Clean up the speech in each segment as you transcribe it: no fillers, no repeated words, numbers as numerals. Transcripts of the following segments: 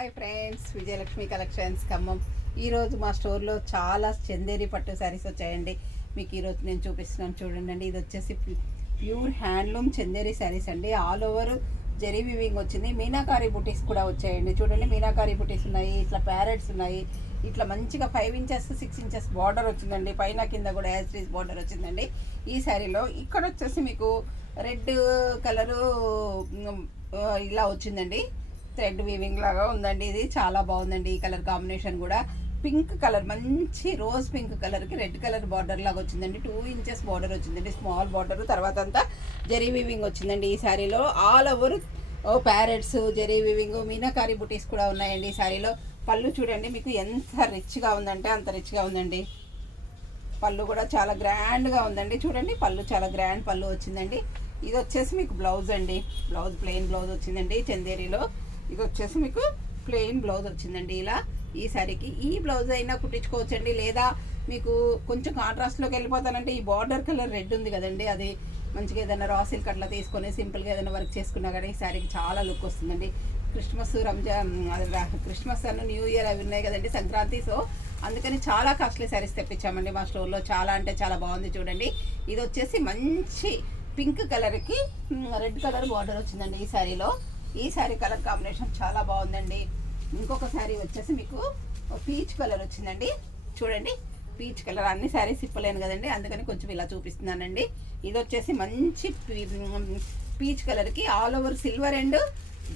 Hi friends, Vijayalakshmi collections Khammam. ఈరోజు మా స్టోర్లో చాలా చందేరి పట్టు శారీస్ వచ్చాయండి. మీకు ఈరోజు నేను చూపిస్తున్నాను చూడండి. ఇది వచ్చేసి ప్యూర్ హ్యాండ్లూమ్ చందేరి శారీస్ అండి. ఆల్ ఓవర్ జరీ వివింగ్ వచ్చింది. మీనాకారి బుటీస్ కూడా వచ్చాయండి. చూడండి, మీనాకారి బుటీస్ ఉన్నాయి, ఇట్లా ప్యారెట్స్ ఉన్నాయి, ఇట్లా మంచిగా 5 ఇంచెస్ 6 ఇంచెస్ బార్డర్ వచ్చిందండి. పైన కింద కూడా యాజ్రీస్ బార్డర్ వచ్చిందండి ఈ శారీలో. ఇక్కడ వచ్చేసి మీకు రెడ్ కలరు ఇలా వచ్చిందండి. థ్రెడ్ వీవింగ్ లాగా ఉందండి. ఇది చాలా బాగుందండి. ఈ కలర్ కాంబినేషన్ కూడా పింక్ కలర్, మంచి రోజ్ పింక్ కలర్కి రెడ్ కలర్ బార్డర్ లాగా వచ్చిందండి. 2 ఇంచెస్ బార్డర్ వచ్చిందండి, స్మాల్ బార్డర్. తర్వాత అంతా జరీ వీవింగ్ వచ్చిందండి ఈ శారీలో. All over parrots, zari weaving, meenakari బుటీస్ కూడా ఉన్నాయండి ఈ శారీలో. పళ్ళు చూడండి, మీకు ఎంత రిచ్గా ఉందంటే అంత రిచ్గా ఉందండి. పళ్ళు కూడా చాలా గ్రాండ్గా ఉందండి. చూడండి, పళ్ళు చాలా గ్రాండ్ పళ్ళు వచ్చిందండి. ఇది వచ్చేసి మీకు బ్లౌజ్ అండి. బ్లౌజ్ ప్లెయిన్ బ్లౌజ్ వచ్చిందండి చందేరిలో. ఇది వచ్చేసి మీకు ప్లెయిన్ బ్లౌజ్ వచ్చిందండి. ఇలా ఈ శారీకి ఈ బ్లౌజ్ అయినా కుట్టించుకోవచ్చండి. లేదా మీకు కొంచెం కాంట్రాస్ట్లోకి వెళ్ళిపోతానంటే ఈ బార్డర్ కలర్ రెడ్ ఉంది కదండి, అది మంచిగా ఏదైనా రా సిల్క్ అట్లా తీసుకొని సింపుల్గా ఏదైనా వర్క్ చేసుకున్నా కానీ ఈ శారీకి చాలా లుక్ వస్తుందండి. క్రిస్మస్, రంజాన్, క్రిస్మస్ అన్న న్యూ ఇయర్ అవి ఉన్నాయి కదండి, సంక్రాంతి. సో అందుకని చాలా కాస్ట్లీ శారీస్ తెప్పించామండి మా స్టోర్లో. చాలా అంటే చాలా బాగుంది చూడండి. ఇది వచ్చేసి మంచి పింక్ కలర్కి రెడ్ కలర్ బార్డర్ వచ్చిందండి ఈ శారీలో. ఈ శారీ కలర్ కాంబినేషన్ చాలా బాగుందండి. ఇంకొక శారీ వచ్చేసి మీకు పీచ్ కలర్ వచ్చిందండి. చూడండి, పీచ్ కలర్. అన్ని శారీస్ ఇప్పలేను కదండి, అందుకని కొంచెం ఇలా చూపిస్తున్నానండి. ఇది వచ్చేసి మంచి పీచ్ కలర్కి all over silver and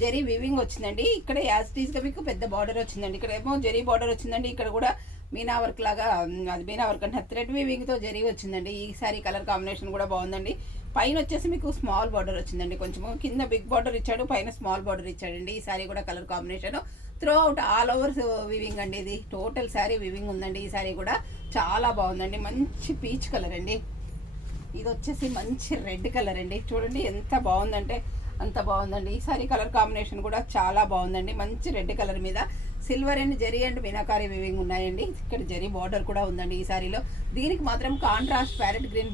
zari weaving వచ్చిందండి. ఇక్కడ యాజ్ టీజ్గా మీకు పెద్ద బార్డర్ వచ్చిందండి. ఇక్కడ ఏమో జరీ బార్డర్ వచ్చిందండి. ఇక్కడ కూడా మీనా వర్క్ లాగా, అది మీనా వర్క్ అంటే థ్రెడ్ వీవింగ్తో జరీ వచ్చిందండి. ఈ శారీ కలర్ కాంబినేషన్ కూడా బాగుందండి. పైన వచ్చేసి మీకు స్మాల్ బార్డర్ వచ్చిందండి. కొంచెము కింద బిగ్ బార్డర్ ఇచ్చాడు, పైన స్మాల్ బార్డర్ ఇచ్చాడండి. ఈ శారీ కూడా colour combination through out all over weaving అండి. ఇది టోటల్ శారీ వివింగ్ ఉందండి. ఈ శారీ కూడా చాలా బాగుందండి. మంచి పీచ్ కలర్ అండి. ఇది వచ్చేసి మంచి రెడ్ కలర్ అండి. చూడండి ఎంత బాగుందంటే అంత బాగుందండి. ఈ శారీ కలర్ కాంబినేషన్ కూడా చాలా బాగుందండి. మంచి రెడ్ కలర్ మీద silver and zari and meenakari weaving ఉన్నాయండి. ఇక్కడ జరీ బార్డర్ కూడా ఉందండి ఈ శారీలో. దీనికి మాత్రం కాంట్రాస్ట్ ప్యారెట్ గ్రీన్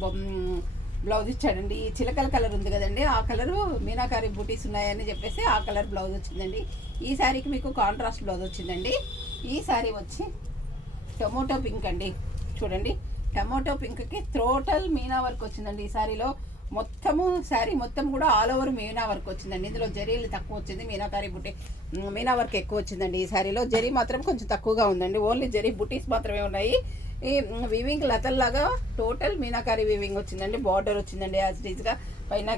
బ్లౌజ్ ఇచ్చాడండి. ఈ చిలకల కలర్ ఉంది కదండి, ఆ కలరు మీనాకారి బూటీస్ ఉన్నాయని చెప్పేసి ఆ కలర్ బ్లౌజ్ వచ్చిందండి. ఈ శారీకి మీకు కాంట్రాస్ట్ బ్లౌజ్ వచ్చిందండి. ఈ శారీ వచ్చి టొమాటో పింక్ అండి. చూడండి, టమాటో పింక్కి టోటల్ మీనా వర్క్ వచ్చిందండి ఈ శారీలో. మొత్తము శారీ మొత్తం కూడా ఆల్ ఓవర్ మీనా వర్క్ వచ్చిందండి. ఇందులో జరీలు తక్కువ వచ్చింది, మీనాకారి బుటీ మీనా వర్క్ ఎక్కువ వచ్చిందండి ఈ శారీలో. జరీ మాత్రం కొంచెం తక్కువగా ఉందండి. ఓన్లీ జరీ బుటీస్ మాత్రమే ఉన్నాయి. ఈ వివింగ్ లతల్లాగా టోటల్ మీనాకారి వివింగ్ వచ్చిందండి. బార్డర్ వచ్చిందండి యాజ్ టీజ్గా. పైన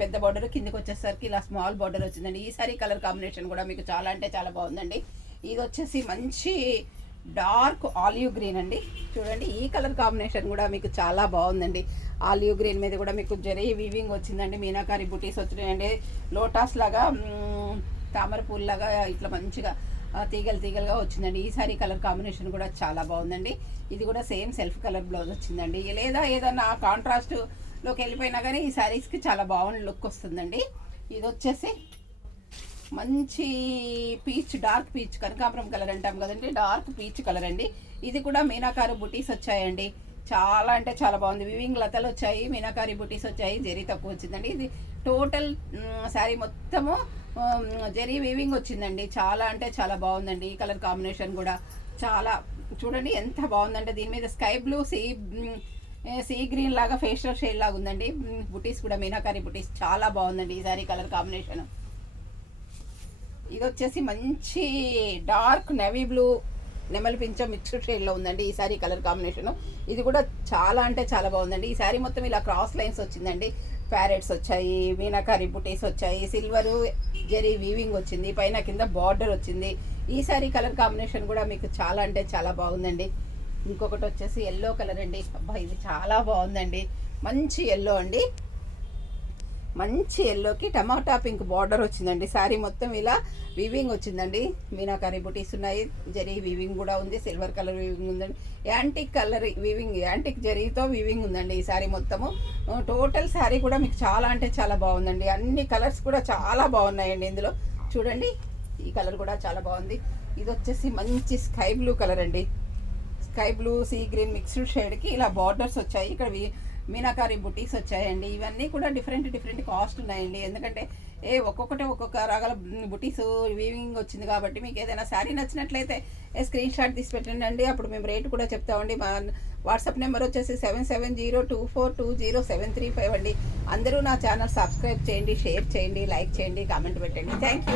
పెద్ద బార్డర్, కిందకి వచ్చేసరికి ఇలా స్మాల్ బార్డర్ వచ్చిందండి. ఈ శారీ కలర్ కాంబినేషన్ కూడా మీకు చాలా అంటే చాలా బాగుందండి. ఇది వచ్చేసి మంచి డార్క్ ఆలివ్ గ్రీన్ అండి. చూడండి, ఈ కలర్ కాంబినేషన్ కూడా మీకు చాలా బాగుందండి. ఆలివ్ గ్రీన్ మీద కూడా మీకు జరీ వీవింగ్ వచ్చిందండి. మీనాకారి బుటీస్ వచ్చినాయండి. లోటాస్ లాగా, తామర పూల్లాగా ఇట్లా మంచిగా తీగలు తీగలుగా వచ్చిందండి. ఈ సారీ కలర్ కాంబినేషన్ కూడా చాలా బాగుందండి. ఇది కూడా సేమ్ సెల్ఫ్ కలర్ బ్లౌజ్ వచ్చిందండి. లేదా ఏదన్నా కాంట్రాస్ట్లోకి వెళ్ళిపోయినా కానీ ఈ శారీస్కి చాలా బాగుంది లుక్ వస్తుందండి. ఇది వచ్చేసి మంచి పీచ్, డార్క్ పీచ్, కనకాంబరం కలర్ అంటాం కదండి, డార్క్ పీచ్ కలర్ అండి. ఇది కూడా మీనాకారి బుటీస్ వచ్చాయండి. చాలా అంటే చాలా బాగుంది. వివింగ్ లతలు వచ్చాయి, మీనాకారి బుటీస్ వచ్చాయి, జరీ తక్కువ వచ్చిందండి. ఇది టోటల్ శారీ మొత్తము జరీ వీవింగ్ వచ్చిందండి. చాలా అంటే చాలా బాగుందండి. ఈ కలర్ కాంబినేషన్ కూడా చాలా, చూడండి ఎంత బాగుందంటే దీని మీద స్కై బ్లూ, సీ గ్రీన్ లాగా ఫేషియల్ షేడ్ లాగా ఉందండి. బుటీస్ కూడా మీనాకారి బుటీస్ చాలా బాగుందండి ఈ సారీ కలర్ కాంబినేషన్. ఇది వచ్చేసి మంచి డార్క్ నేవీ బ్లూ, నెమలి పింఛం మిక్స్డ్ షేడ్లో ఉందండి ఈ శారీ కలర్ కాంబినేషన్. ఇది కూడా చాలా అంటే చాలా బాగుందండి. ఈ శారీ మొత్తం ఇలా క్రాస్ లైన్స్ వచ్చిందండి. ప్యారెట్స్ వచ్చాయి, మీనాకారి బుటీస్ వచ్చాయి, సిల్వరు జరీ వీవింగ్ వచ్చింది, పైన కింద బార్డర్ వచ్చింది. ఈ శారీ కలర్ కాంబినేషన్ కూడా మీకు చాలా అంటే చాలా బాగుందండి. ఇంకొకటి వచ్చేసి ఎల్లో కలర్ అండి. అబ్బా, ఇది చాలా బాగుందండి. మంచి ఎల్లో అండి. మంచి ఎల్లోకి టమాటా పింక్ బార్డర్ వచ్చిందండి. శారీ మొత్తం ఇలా వీవింగ్ వచ్చిందండి. మీనాకారి బుటీస్ ఉన్నాయి, జరీ వీవింగ్ కూడా ఉంది, సిల్వర్ కలర్ వీవింగ్ ఉందండి, యాంటిక్ కలర్ వీవింగ్, యాంటిక్ జరీతో వీవింగ్ ఉందండి ఈ శారీ మొత్తము. టోటల్ శారీ కూడా మీకు చాలా అంటే చాలా బాగుందండి. అన్ని కలర్స్ కూడా చాలా బాగున్నాయండి ఇందులో. చూడండి, ఈ కలర్ కూడా చాలా బాగుంది. ఇది వచ్చేసి మంచి స్కై బ్లూ కలర్ అండి. Sky blue, sea green mixed షేడ్కి ఇలా బార్డర్స్ వచ్చాయి. ఇక్కడ మీనాకారి బుటీస్ వచ్చాయండి. ఇవన్నీ కూడా డిఫరెంట్ కాస్ట్ ఉన్నాయండి. ఎందుకంటే ఒక్కొక్కటి ఒక్కొక్క రకాల బుటీస్ వీవింగ్ వచ్చింది కాబట్టి మీకు ఏదైనా శారీ నచ్చినట్లయితే స్క్రీన్ షాట్ తీసి పెట్టండి. అప్పుడు మేము రేటు కూడా చెప్తామండి. మా వాట్సాప్ నెంబర్ వచ్చేసి 7702420735 అండి. అందరూ నా ఛానల్ సబ్స్క్రైబ్ చేయండి, షేర్ చేయండి, లైక్ చేయండి, కామెంట్ పెట్టండి. Thank you.